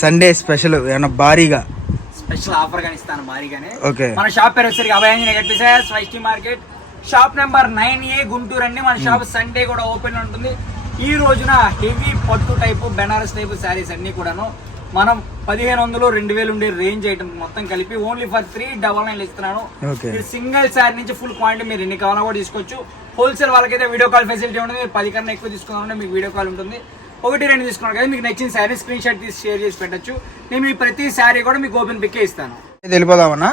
Sunday special ఏమన్నా భారీగా special offer గాని ఇస్తాను భారీగానే. ఓకే, మన షాప్ పేరు వచ్చేసరికి అభయాంజనేయ గట్టిసేస్ Vaishnavi market, shop number 9A Guntur అండి. మన షాప్ సండే కూడా ఓపెన్ ఉంటుంది. ఈ రోజున హెవీ పట్టు టైపు బెనారస్ టైపు శారీస్ అన్ని కూడాను మనం 1500 2000 ఉండే రేంజ్ ఐటమ్ మొత్తం కలిపి ఓన్లీ ఫర్ 399 ఇస్తున్నాను. సింగిల్ శారీ నుంచి ఫుల్ క్వాంటిటీ మీరు ఎన్ని కావాలో కూడా తీసుకోవచ్చు. హోల్సేల్ వాళ్ళకైతే వీడియో కాల్ ఫెసిలిటీ ఉంటుంది. మీరు 10 కన్నా ఎక్కువ తీసుకున్నారంటే మీకు వీడియో కాల్ ఉంటుంది. 1-2 తీసుకున్నారు కదా, మీకు నచ్చిన శారీ స్క్రీన్ షాట్ తీసి షేర్ చేసి పెట్టచ్చు. నేను మీ ప్రతి శారీ కూడా మీకు ఓపెన్ పిక్ ఇస్తాను. వెళ్ళిపోదామన్నా.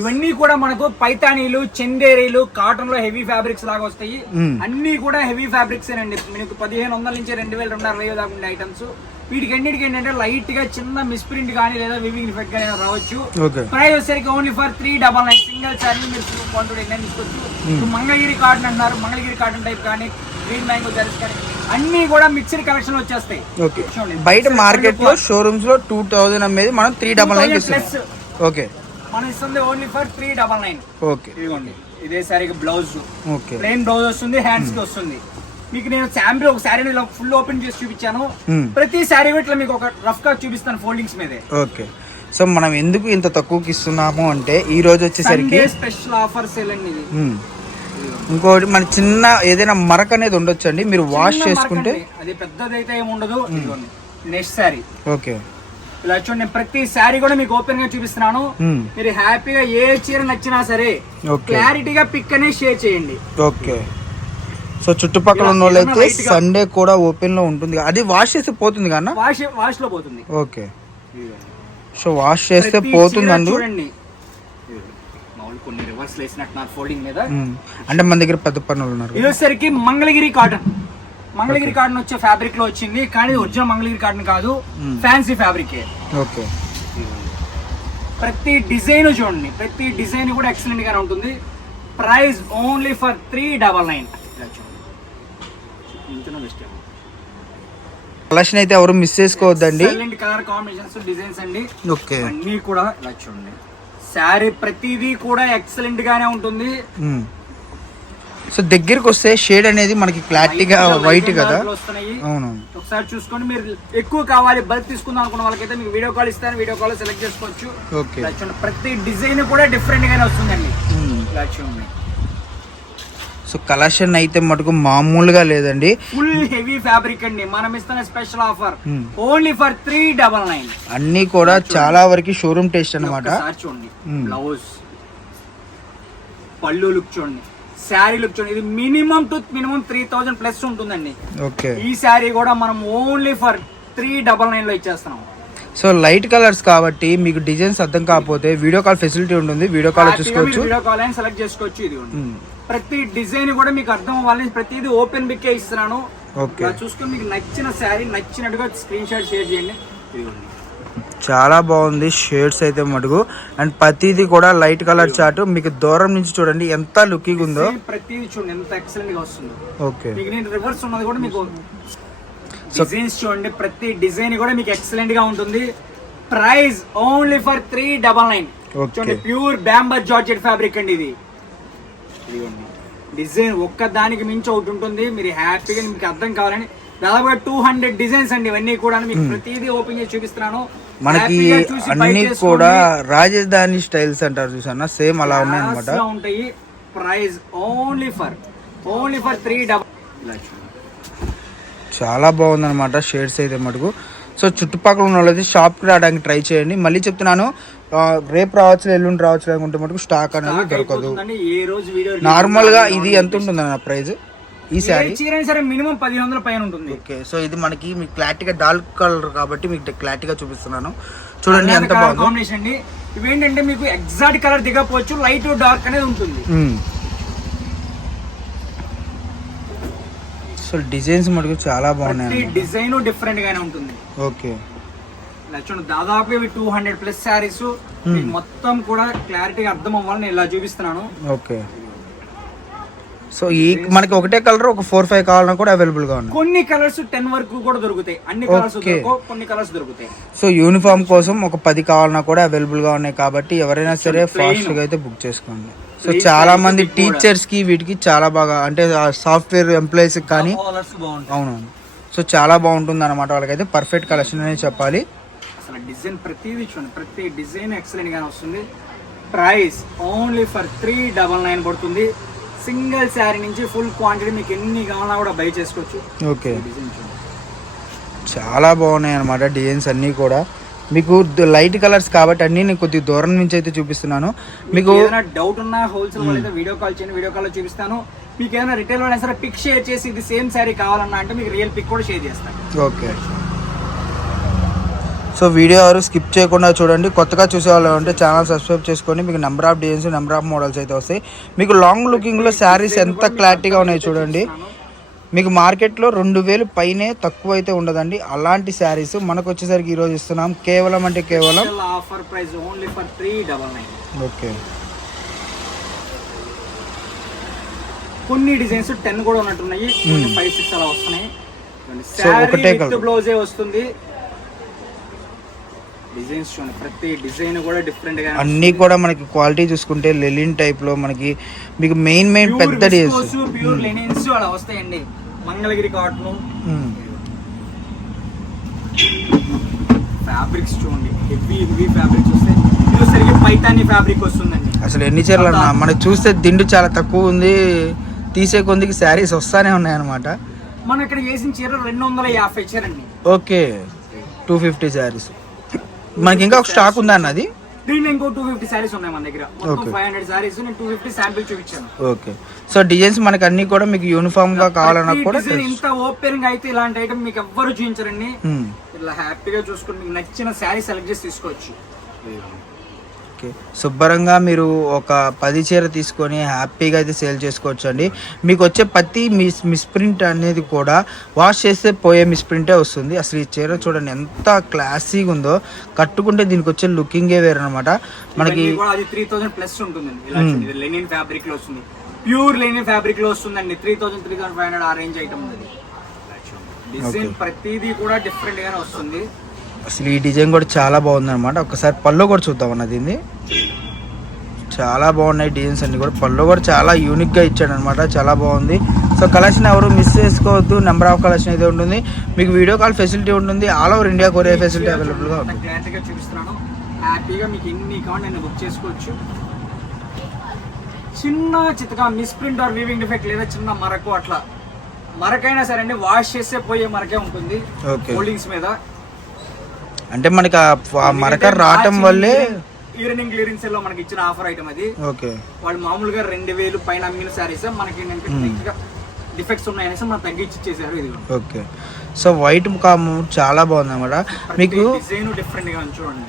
ఇవన్నీ కూడా మనకు పైతానీలు, చందేరీలు, కాటన్ లో హెవీ ఫ్యాబ్రిక్స్ లాగా వస్తాయి. అన్ని కూడా హెవీ ఫ్యాబ్రిక్స్ అండి. మీకు 1500 నుంచి 2000 దాకా ఉండే ఐటమ్స్. వీటికి అన్నిటికి ఏంటంటే లైట్ గా చిన్న మిస్ప్రింట్ కానీ లేదా వివింగ్ ఎఫెక్ట్ కానీ రావచ్చు. ప్రైస్ వచ్చేసరికి ఓన్లీ ఫర్ 399 సింగిల్ శారీ మీరు క్వాంటిటీ తీసుకోవచ్చు. మంగళగిరి కాటన్ అంటారు, మంగళగిరి కాటన్ టైప్ కానీ గ్రీన్ మ్యాంగో సారీస్ కానీ అన్ని కూడా మిక్స్డ్ కలెక్షన్ వచ్చేస్తాయి. బయట మార్కెట్ లో షోరూమ్స్ లో 2000 అమ్మేది మనం 399 ప్లస్. ఓకే, మనం ఇస్తుంది ఓన్లీ ఫర్ 399. ఓకే, ఇదిగోండి ఇదే శారీకి బ్లౌజ్ ప్లెయిన్ బ్లౌజ్ వస్తుంది, హ్యాండ్స్ కి వస్తుంది. మీకు నేను శాంపిల్ ఒక శారీ ఫుల్ ఓపెన్ చేసి చూపించాను. ప్రతి శారీ ఇట్లా మీకు ఒక రఫ్ గా చూపిస్తాను ఫోల్డింగ్స్ మీదే. ఓకే, సో మనం ఎందుకు ఇంత తక్కువకి ఇస్తున్నాము అంటే ఈ రోజు వచ్చేసరికి స్పెషల్ ఆఫర్ సేల్ అండి ఇది. ఇంకోటి మన చిన్న ఏదైనా మరక అనేది ఉండొచ్చు అండి, మీరు వాష్ చేసుకుంటే అది పెద్దదైతే ఏమి ఉండదు. నెక్స్ట్ శారీ ఓకే, ఇలా చూడండి ప్రతి శారీ కూడా మీకు ఓపెన్ గా చూపిస్తున్నాను. మీరు హ్యాపీగా ఏ చీర నచ్చినా సరే క్లారిటీగా పిక్ అనేది షేర్ చేయండి. ఓకే, సో చుట్టుపక్కల ఉన్న వాళ్ళైతే సండే కూడా ఓపెన్ లో ఉంటుంది. అది వాష్ చేస్తే పోతుంది కదా, వాష్ లో పోతుంది. ఓకే, సో వాష్ చేస్తే పోతుంది అందు. చూడండి కొన్ని రివర్స్ వేసినట్టున్నారు ఫోల్డింగ్ మీద. అంటే మన దగ్గర పెద్ద పనులు ఉన్నారు. ఇది వచ్చేసరికి మంగళగిరి కాటన్. మంగళగిరి కాటన్ వచ్చే ఫ్యాబ్రిక్ లో వచ్చింది, కానీ ఒరిజినల్ మంగళగిరి కాటన్ కాదు, ఫ్యాన్సీ ఫ్యాబ్రిక్. ఓకే, ప్రతి డిజైన్ చూడండి, ప్రతి డిజైన్ కూడా ఎక్సలెంట్ గానే ఉంటుంది. Price only for 399. కలెక్షన్ అయితే ఎవరు మిస్ చేసుకోవద్దండి. కలర్ కాంబినేషన్స్ డిజైన్స్ అండి. ఓకే, అన్ని కూడా ఇలా చూడండి. శారీ ప్రతిదీ కూడా ఎక్సలెంట్ గానే ఉంటుంది. సో దగ్గరికి వస్తే షేడ్ అనేది మనకి క్లారిటీగా వైట్ కదా. అవును, ఒకసారి చూసుకోండి. మీరు ఎక్కువ కావాలి బల్క్ తీసుకుందాం అనుకున్న వాళ్ళకైతే మీకు వీడియో కాల్ ఇస్తాను, వీడియో కాల్ సెలెక్ట్ చేసుకోవచ్చు. ఓకే, ప్రతి డిజైన్ కూడా డిఫరెంట్ గానే వస్తుందండి. ఇలా చూడండి. సో కలెక్షన్ అయితే మటుకు మామూలుగా లేదండి, ఫుల్ హెవీ ఫ్యాబ్రిక్ అండి. మనం ఇస్తున్న స్పెషల్ ఆఫర్ ఓన్లీ ఫర్ 399. అన్ని కూడా చాలా వరకు షోరూమ్ టేస్ట్ అన్నమాట. చూడండి బ్లౌజ్, పళ్ళు లుక్ చూడండి, శారీ లుక్ చూడండి. ఇది మినిమం 3000 ప్లస్ ఉంటుందండి. ఓకే, ఈ శారీ కూడా మనం ఓన్లీ ఫర్ 399 లో ఇచ్చేస్తున్నాం. సో లైట్ కలర్స్ కాబట్టి మీకు డిజైన్స్ అర్థం కాకపోతే వీడియో కాల్ ఫెసిలిటీ ఉంటుంది, వీడియో కాల్ చూసుకోవచ్చు, వీడియో కాల్ అయినా సెలెక్ట్ చేసుకోవచ్చు. ఇది ప్రతి డిజైన్ కూడా మీకు అర్థం అవ్వాలని ప్రతిదీ ఓపెన్ పిక్ ఇస్తున్నాను. చూసుకొని మీకు నచ్చిన శారీ నచ్చినట్టుగా స్క్రీన్ షాట్ షేర్ చేయండి. చాలా బాగుంది షేడ్స్ అయితే మటుకు. అండ్ ప్రతిదీ కూడా లైట్ కలర్ చార్ట్, మీకు దూరం నుంచి చూడండి ఎంత లుకింగ్ ఉందో. ప్రతిదీ చూడండి ఎంత ఎక్సలెంట్ గా వస్తుందో. ఓకే, మీకు నేను రివర్స్ ఉన్నది కూడా మీకు డిజైన్స్ చూడండి. ప్రతి డిజైన్ కూడా మీకు ఎక్సలెంట్ గా ఉంటుంది. Price only for 399. చూడండి ప్యూర్ బ్యాంబర్ జార్జెట్ ఫ్యాబ్రిక్ అండి ఇది. డిజైన్ ఒక్క దానికి మించి ఒకటి ఉంటుంది. మీరు హ్యాపీగా మీకు అర్థం కావాలని దాదాపుగా 200 డిజైన్స్ అండి. ఇవన్నీ కూడా మీకు ప్రతిదీ ఓపెన్ చేసి చూపిస్తున్నాను. మనకి అన్ని కూడా రాజధాని స్టైల్స్ అంటారు చూసా, సేమ్ అలా ఉన్నాయి అన్నమాట. ఉంటాయి. Price only for 399. చాలా బాగుంది అనమాట షేడ్స్ అయితే మటుకు. సో చుట్టుపక్కల ఉన్న వాళ్ళైతే షాప్కి రావడానికి ట్రై చేయండి. మళ్ళీ చెప్తున్నాను, రేపు రావచ్చు, ఎల్లుండి రావచ్చు అనుకుంటే మటుకు స్టాక్ అనేది దొరకదు. నార్మల్ గా ఇది ఎంత ఉంటుంది అన్న ప్రైస్ ఈ సారీ? మినిమం 1500 పైన ఉంటుంది. ఓకే, సో ఇది మనకి మీకు క్లారిటీగా డార్క్ కలర్ కాబట్టి మీకు క్లారిటీగా చూపిస్తున్నాను. చూడండి ఎంత బాగుంది కాంబినేషన్ అండి. ఇవేంటంటే మీకు ఎగ్జాక్ట్ కలర్ దిగపోవచ్చు, లైట్ డార్క్ అనేది ఉంటుంది. సో డిజైన్స్ మటుకు చాలా బాగున్నాయి. డిజైన్ డిఫరెంట్ గానే ఉంటుంది. ఓకే, చూడండి దాదాపు ఇవి 200 ప్లస్ శారీస్. మొత్తం కూడా క్లారిటీగా అర్థం అవ్వాలని ఇలా చూపిస్తున్నాను. ఓకే, సో ఈ మనకి ఒకటే కలర్ ఒక 4-5 కావాలన్నా కూడా అవైలబుల్ గా ఉన్నాయి. కొన్ని కలర్స్ 10 వరకు కూడా దొరుకుతాయి. అన్ని కలర్స్ కొన్ని కలర్స్ దొరుకుతాయి. సో యూనిఫామ్ కోసం ఒక 10 కావాలన్నా కూడా అవైలబుల్ గా ఉన్నాయి కాబట్టి ఎవరైనా సరే ఫాస్ట్ గా అయితే బుక్ చేసుకోండి. సో చాలా మంది టీచర్స్ కి వీటికి చాలా బాగా, అంటే సాఫ్ట్వేర్ ఎంప్లాయీస్ కానీ అవునవును, సో చాలా బాగుంటుంది అనమాట. వాళ్ళకైతే పర్ఫెక్ట్ కలెక్షన్ అనేది చెప్పాలి. అసలు డిజైన్ ప్రతిదీ చూడండి, ప్రతి డిజైన్ ఎక్సలెంట్ గానే వస్తుంది. ప్రైస్ ఓన్లీ ఫర్ 399 పడుతుంది. సింగిల్ శారీ నుంచి ఫుల్ క్వాంటిటీ మీకు ఎన్ని కావాలన్నా కూడా బై చేసుకోవచ్చు. ఓకే, చాలా బాగున్నాయి అనమాట డిజైన్స్ అన్నీ కూడా. మీకు లైట్ కలర్స్ కాబట్టి అన్నీ నేను కొద్దిగా దూరం నుంచి అయితే చూపిస్తున్నాను. మీకు ఏదైనా డౌట్ ఉన్నా హోల్సేల్ వాళ్ళైతే వీడియో కాల్ చేయండి, వీడియో కాల్లో చూపిస్తాను. మీకు ఏదైనా రిటైల్ అయినా సరే పిక్ షేర్ చేసి ఇది సేమ్ శారీ కావాలన్నా అంటే మీకు రియల్ పిక్ కూడా షేర్ చేస్తాను. ఓకే, సో వీడియో ఎవరు స్కిప్ చేయకుండా చూడండి. కొత్తగా చూసే వాళ్ళు ఉంటే ఛానల్ సబ్స్క్రైబ్ చేసుకొని మీకు number of designs, number of models అయితే వస్తాయి. మీకు లాంగ్ లుకింగ్లో శారీస్ ఎంత క్లారిటీగా ఉన్నాయి చూడండి. మీకు మార్కెట్లో 2000 పైనే తక్కువ అయితే ఉండదండి. అలాంటి శారీస్ మనకు వచ్చేసరికి ఈరోజు ఇస్తున్నాం కేవలం అంటే కేవలం offer price only for 399. Okay, కొన్ని డిజైన్స్ 10 కూడా ఉన్నట్టున్నాయి, 5-6 అలా వస్తున్నాయి. సో ఒకటే కలర్ బ్లౌజే వస్తుంది. డిజైన్స్ చూడండి, ప్రతి డిజైన్ కూడా డిఫరెంట్ గా అన్ని కూడా మనకి క్వాలిటీ చూసుకుంటే లెలిన్ టైప్ లో మనకి మీకు మెయిన్ పెద్ద డిజైన్స్ ప్యూర్ లెనిన్స్ అలా వస్తాయండి. మంగళగిరి కాటన్ ఫ్యాబ్రిక్స్ చూడండి, హెవీ ఫ్యాబ్రిక్స్ వస్తాయి. ఇది సరిగ్గా పైతాని ఫ్యాబ్రిక్ వస్తుందండి. అసలు ఎన్ని చీరలు అన్నా మనకి చూస్తే దిండు చాలా తక్కువ ఉంది, తీసే కొందికి శారీస్ వస్తానే ఉన్నాయి అనమాట. మనం ఇక్కడ చేసిన చీర 250 చీరండి. ఓకే, 250 శారీస్ మనకి ఇంకా ఒక స్టాక్ ఉందా అన్నది. దీంట్లో ఇంకో 250 శారీస్ ఉన్నాయి మన దగ్గర. మొత్తం 500 శారీస్, నేను 250 శాంపిల్ చూపించాను. ఓకే, సో డిజైన్స్ మనకి అన్ని కూడా మీకు యూనిఫామ్ గా కావాలన్నా కూడా ఇంత ఓపెన్ గా అయితే ఇలాంటి ఐటమ్ మీకు ఎవ్వరు చూపించరండి. ఇట్లా హ్యాపీగా చూసుకుని మీకు నచ్చిన శారీ సెలెక్ట్ చేసి తీసుకోవచ్చు. ఓకే, శుభ్రంగా మీరు ఒక 10 చీర తీసుకొని హ్యాపీగా అయితే సేల్ చేసుకోవచ్చు అండి. మీకు వచ్చే ప్రతి మిస్ప్రింట్ అనేది కూడా వాష్ చేస్తే పోయే మిస్ప్రింటే వస్తుంది. అసలు ఈ చీర చూడండి ఎంత క్లాసీగా ఉందో, కట్టుకుంటే దీనికి వచ్చే లుకింగే వేరు అనమాట. మనకి 3000 ప్లస్ ఉంటుందండి. లెనిన్ ఫ్యాబ్రిక్ లో వస్తుంది, ప్యూర్ లెనిన్ ఫ్యాబ్రిక్ లో వస్తుందండి. 3000, 3500 ఆ రేంజ్ ఐటమ్ ఉంది. డిజైన్ ప్రతిదీ కూడా డిఫరెంట్ గానే వస్తుంది. అసలు ఈ డిజైన్ కూడా చాలా బాగుంది అనమాట. ఒకసారి పళ్ళు కూడా చూద్దాం అన్నది. ఇది చాలా బాగున్నాయి డిజైన్స్ అన్ని కూడా. పళ్ళు కూడా చాలా యూనిక్ గా ఇచ్చాడు అనమాట, చాలా బాగుంది. సో కలెక్షన్ ఎవరు మిస్ చేసుకోవద్దు. నెంబర్ ఆఫ్ కలెక్షన్ అయితే ఉంటుంది. మీకు వీడియో కాల్ ఫెసిలిటీ ఉంటుంది. All over India courier facility available గా ఉంటుంది. చూపిస్తున్నాను, హ్యాపీగా మీకు ఎన్ని కావాలి నేను బుక్ చేసుకోవచ్చు. చిన్న చిత్తగా మిస్ప్రింట్ ఆర్ వీవింగ్ డిఫెక్ట్ లేదా చిన్న మరకు అట్లా మరకైనా సరే అండి, వాష్ చేస్తే పోయే మరకే ఉంటుంది హోల్డింగ్స్ మీద. అంటే మనకి ఆ మరక రావటం వల్లే ఈవినింగ్ క్లియరెన్స్ లో మనకి ఇచ్చిన ఆఫర్ ఐటమ్ అది. ఓకే, వాళ్ళు మామూలుగా 2000 పైన అమ్మిన సారీస్ మనకి డిఫెక్ట్స్ ఉన్నాయనేసి మనం తగ్గించి ఇచ్చేసారు. ఇది ఓకే, సో వైట్ కాము చాలా బాగుంది అన్నమాట. మీకు డిజైన్ డిఫరెంట్ గా చూడండి,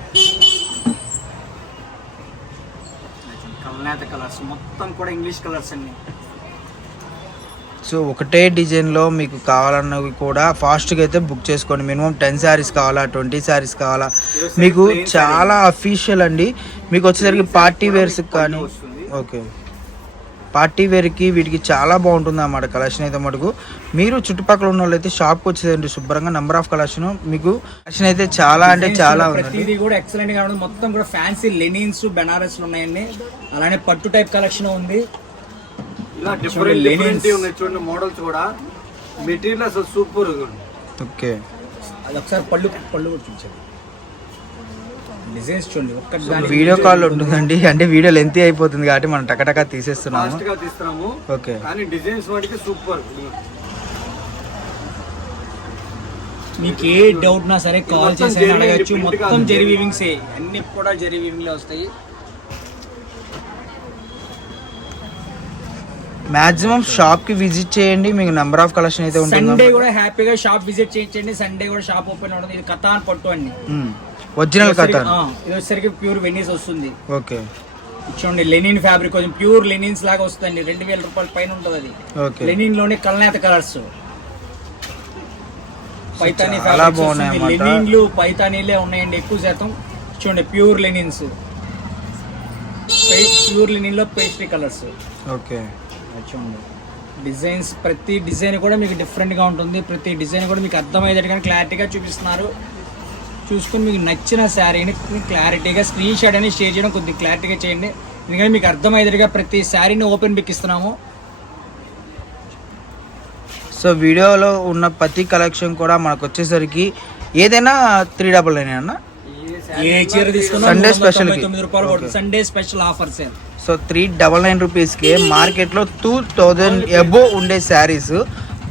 కల్నేత కలర్స్ మొత్తం కూడా ఇంగ్లీష్ కలర్స్ అన్ని. సో ఒకటే డిజైన్లో మీకు కావాలన్నవి కూడా ఫాస్ట్గా అయితే బుక్ చేసుకోండి. మినిమం 10 శారీస్ కావాలా, 20 శారీస్ కావాలా, మీకు చాలా అఫీషియల్ అండి. మీకు వచ్చేసరికి పార్టీ వేర్స్ కానీ, ఓకే పార్టీ వేర్కి వీటికి చాలా బాగుంటుంది అన్నమాట కలెక్షన్ అయితే మటుకు. మీరు చుట్టుపక్కల ఉన్న వాళ్ళు అయితే షాప్కి వచ్చేదండి శుభ్రంగా. నెంబర్ ఆఫ్ కలెక్షన్ మీకు కలెక్షన్ అయితే చాలా అంటే చాలా ఉంది. ఇది కూడా ఎక్సలెంట్ గా ఉంటుంది. మొత్తం కూడా ఫ్యాన్సీ లెనిన్స్, బెనారస్ ఉన్నాయండి. అలానే పట్టు టైప్ కలెక్షన్ ఉంది. ఇలా డిఫరెంట్ ఉన్నాయి చూడండి, మోడల్స్ కూడా మెటీరియల్ అసలు సూపర్ ఉంది. ఓకే, అది ఒకసారి పళ్ళు కూడా చూపించండి. డిజైన్స్ చూడండి, ఒక్క వీడియో కాల్ ఉంటుందండి. అంటే వీడియో లెంత్ అయిపోతుంది కాబట్టి మనం టకటకా తీసేస్తున్నాము. ఓకే, కానీ డిజైన్స్ వాటికి సూపర్. మీకు ఏ డౌట్ నా సరే కాల్ చేసి అడగచ్చు. మొత్తం జెరీ వీవింగ్స్ అన్ని కూడా జెరీ వీవింగ్ లో వస్తాయి. మాక్సిమం షాప్ కి విజిట్ చేయండి, మీకు నెంబర్ ఆఫ్ కలెక్షన్ అయితే ఉంటుంది. సండే కూడా హ్యాపీగా షాప్ విజిట్ చేయించండి. సండే కూడా షాప్ ఓపెన్ ఉంటుంది. ఇది కతాన్ పట్టు అండి, ఒరిజినల్ కతాన్. ఇది వచ్చేసరికి ప్యూర్ వెనీస్ వస్తుంది. ఓకే, చూడండి లెనిన్ ఫ్యాబ్రిక్ కొంచెం ప్యూర్ లెనిన్స్ లాగా వస్తుంది. 2000 రూపాయల పైన ఉంటుంది అది. లెనిన్ లోనే కల్నేత కలర్స్, పైతానీ ఫ్యాబ్రిక్, లెనిన్లు పైతానీలే ఉన్నాయండి ఎక్కువ శాతం. చూడండి ప్యూర్ లెనిన్స్, ప్యూర్ లెనిన్ లో పేస్ట్రీ కలర్స్. ఓకే, చూడండి డిజైన్స్, ప్రతి డిజైన్ కూడా మీకు డిఫరెంట్గా ఉంటుంది. ప్రతి డిజైన్ కూడా మీకు అర్థమయ్యేటట్టుగా క్లారిటీగా చూపిస్తున్నారు. చూసుకుని మీకు నచ్చిన శారీని క్లారిటీగా స్క్రీన్ షాట్ అని షేర్ చేయడం కొద్దిగా క్లారిటీగా చేయండి. ఎందుకంటే మీకు అర్థమయ్యేటట్టుగా ప్రతి శారీని ఓపెన్ పిక్ ఇస్తున్నాము. సో వీడియోలో ఉన్న ప్రతి కలెక్షన్ కూడా మనకు వచ్చేసరికి ఏదైనా 399 అన్న ఏ చీర తీసుకున్నా సండే స్పెషల్ 999 రూపాయలు పడుతుంది. Sunday special offer sale. So 399 రూపీస్కి మార్కెట్లో 2000 ఎబో ఉండే శారీస్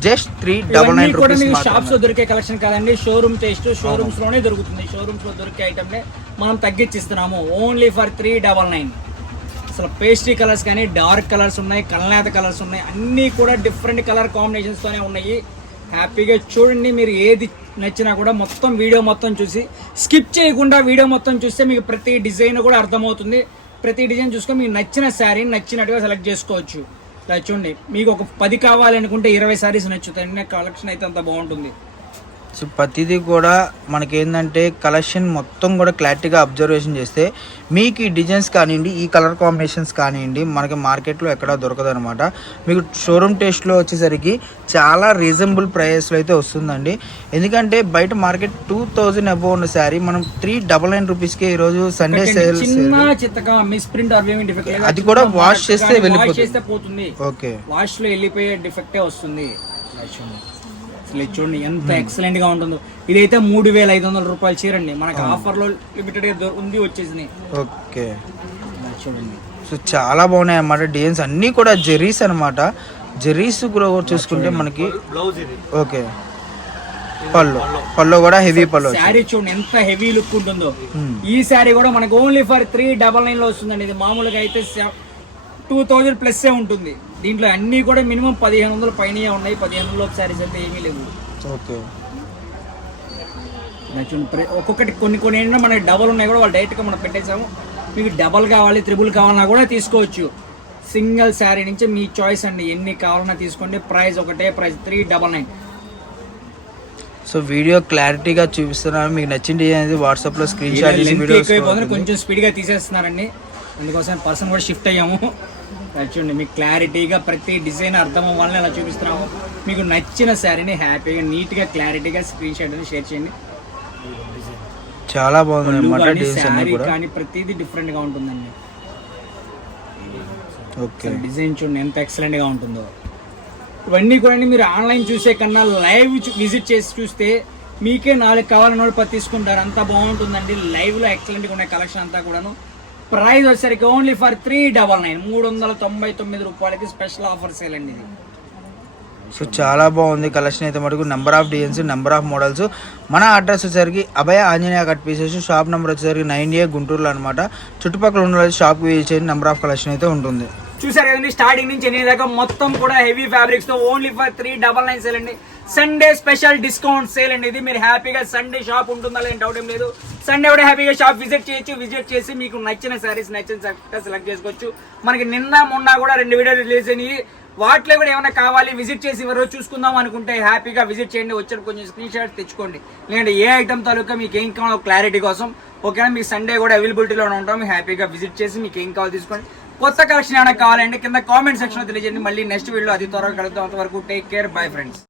జస్ట్ 399 రూపీస్ షాప్స్ లో దొరికే కలెక్షన్ కాదండి, షోరూమ్ టేస్ట్ షోరూమ్స్ లోనే దొరుకుతుంది. షోరూమ్స్ లో దొరికే ఐటమ్ నే మనం తగ్గించిస్తున్నాము ఓన్లీ ఫర్ 399. అసలు పేస్ట్రీ కలర్స్ కానీ డార్క్ కలర్స్ ఉన్నాయి, కల్నేత కలర్స్ ఉన్నాయి, అన్నీ కూడా డిఫరెంట్ కలర్ కాంబినేషన్స్ తోనే ఉన్నాయి. హ్యాపీగా చూడండి. మీరు ఏది నచ్చినా కూడా మొత్తం వీడియో మొత్తం చూసి స్కిప్ చేయకుండా వీడియో మొత్తం చూస్తే మీకు ప్రతి డిజైన్ కూడా అర్థమవుతుంది. ప్రతి డిజైన్ చూసుకొని మీకు నచ్చిన శారీని నచ్చినట్టుగా సెలెక్ట్ చేసుకోవచ్చు. ఇలా చూడండి, మీకు ఒక 10 కావాలనుకుంటే 20 శారీస్ నచ్చుతాయి. కలెక్షన్ అయితే అంత బాగుంటుంది. సో ప్రతిదీ కూడా మనకేంటంటే కలెక్షన్ మొత్తం కూడా క్లారిటీగా అబ్జర్వేషన్ చేస్తే మీకు ఈ డిజైన్స్ కానివ్వండి, ఈ కలర్ కాంబినేషన్స్ కానివ్వండి మనకి మార్కెట్లో ఎక్కడా దొరకదు అనమాట. మీకు షోరూమ్ టేస్ట్లో వచ్చేసరికి చాలా రీజనబుల్ ప్రైస్లో అయితే వస్తుందండి. ఎందుకంటే బయట మార్కెట్ 2000 అబోవ్ ఉన్న శారీ మనం 399 రూపీస్కి ఈరోజు సండే సేల్, అది కూడా వాష్ చేస్తే వెళ్ళిపోతుంది. ఓకే, వాష్ లో వెళ్ళిపోయే డిఫెక్టే వస్తుంది. చూడండి ఎంత ఎక్సలెంట్ గా ఉంటుందో. ఇదైతే 3500 రూపాయలు చీరండి. మనకి ఆఫర్ లో లిమిటెడ్ గా ఉంది వచ్చేసింది. ఓకే, చూడండి. సో చాలా బాగున్నాయి అన్నమాట. డిజైన్స్ అన్ని కూడా జెరీస్ అన్నమాట. జెరీస్ కూడా చూసుకుంటే మనకి ఓకే పళ్ళు కూడా హెవీ పళ్ళు. శారీ చూడండి ఎంత హెవీ లుక్ ఉంటుందో. ఈ శారీ కూడా మనకి ఓన్లీ ఫర్ 399 లో వస్తుందండి. ఇది మామూలుగా అయితే 2000 ప్లస్ ఉంటుంది. దీంట్లో అన్ని కూడా మినిమం 1500 పైన ఉన్నాయి. 1500 లోపు శారీస్ అయితే ఏమీ లేవు. ఓకే, ఒక్కొక్కటి కొన్ని ఏంటంటే మనకి డబల్ ఉన్నాయి కూడా వాళ్ళు డైరెక్ట్ గా మనం పెట్టేసాము. మీకు డబల్ కావాలి, త్రిబుల్ కావాలన్నా కూడా తీసుకోవచ్చు. సింగిల్ శారీ నుంచి మీ చాయిస్ అండి, ఎన్ని కావాలన్నా తీసుకోండి. ప్రైస్ ఒకటే ప్రైస్ 399. సో వీడియో క్లారిటీగా చూపిస్తున్నాను. మీకు నచ్చిన డిజైన్ అనేది వాట్సాప్లో స్క్రీన్ షాట్ చేసి వీడియో కొంచెం స్పీడ్గా తీసేస్తున్నారండి. అందుకోసం పర్సన్ కూడా షిఫ్ట్ అయ్యాము. చూడండి, మీకు క్లారిటీగా ప్రతి డిజైన్ అర్థం అవ్వాలని అలా చూపిస్తున్నాము. మీకు నచ్చిన శారీని హ్యాపీగా నీట్గా క్లారిటీగా స్క్రీన్ షాట్ అని షేర్ చేయండి. చాలా బాగుంది అన్నమాట. శారీ కానీ ప్రతిదీ డిఫరెంట్ గా ఉంటుందండి. ఓకే, డిజైన్ చూడండి ఎంత ఎక్సలెంట్ గా ఉంటుందో. ఇవన్నీ కూడా మీరు ఆన్లైన్ చూసే కన్నా లైవ్ విజిట్ చేసి చూస్తే మీకే 4 కావాలన్న 10 తీసుకుంటారు. అంత బాగుంటుందండి. లైవ్ లో ఎక్సలెంట్ గా ఉన్న కలెక్షన్ అంతా కూడాను. ప్రైస్ వచ్చేసరికి ఓన్లీ ఫర్ 399, 399 రూపాయలకి స్పెషల్ ఆఫర్ సేల్ అండి ఇది. సో చాలా బాగుంది కలెక్షన్ అయితే మటుకు. Number of designs, number of models. మన అడ్రస్ వచ్చేసరికి Abhaya Anjaneya cut pieces. Shop number వచ్చేసరికి 9A గుంటూరులో అనమాట. చుట్టుపక్కల ఉన్న షాప్కి విజిట్ చేయండి. నెంబర్ ఆఫ్ కలెక్షన్ అయితే ఉంటుంది. చూసారు కదండి, స్టార్టింగ్ నుంచి ఎన్ని దాకా మొత్తం కూడా హెవీ ఫ్యాబ్రిక్స్ తో ఓన్లీ ఫర్ 399 సేల్ అండి. సండే స్పెషల్ డిస్కౌంట్ సేల్ అండి ఇది. మీరు హ్యాపీగా సండే షాప్ ఉంటుందా లేని డౌట్ ఏం లేదు. సండే కూడా హ్యాపీగా షాప్ విజిట్ చేయొచ్చు. విజిట్ చేసి మీకు నచ్చిన శారీస్ నచ్చిన సెలెక్ట్ చేసుకోవచ్చు. మనకి నిన్న మొన్న కూడా 2 వీడియోలు రిలీజ్ అయినాయి. వాటిలో కూడా ఏమైనా కావాలి విజిట్ చేసి ఎవరో చూసుకుందాం అనుకుంటే హ్యాపీగా విజిట్ చేయండి. వచ్చి కొంచెం స్క్రీన్ షాట్ తెచ్చుకోండి. లేదంటే ఏ ఐటమ్ తాలూకా మీకు ఏం కావాలో క్లారిటీ కోసం ఓకేనా. మీకు సండే కూడా అవైలబిలిటీలో ఉంటాం. మీకు హ్యాపీగా విజిట్ చేసి మీకు ఏం కావాలో తీసుకోండి. కొత్త కలెక్షన్ ఏమైనా కావాలంటే కింద కామెంట్ సెక్షన్ లో తెలియజేయండి. మళ్ళీ నెక్స్ట్ వీడియో అది త్వరగా కలుద్దాం. అంతవరకు టేక్ కేర్, బై ఫ్రెండ్స్.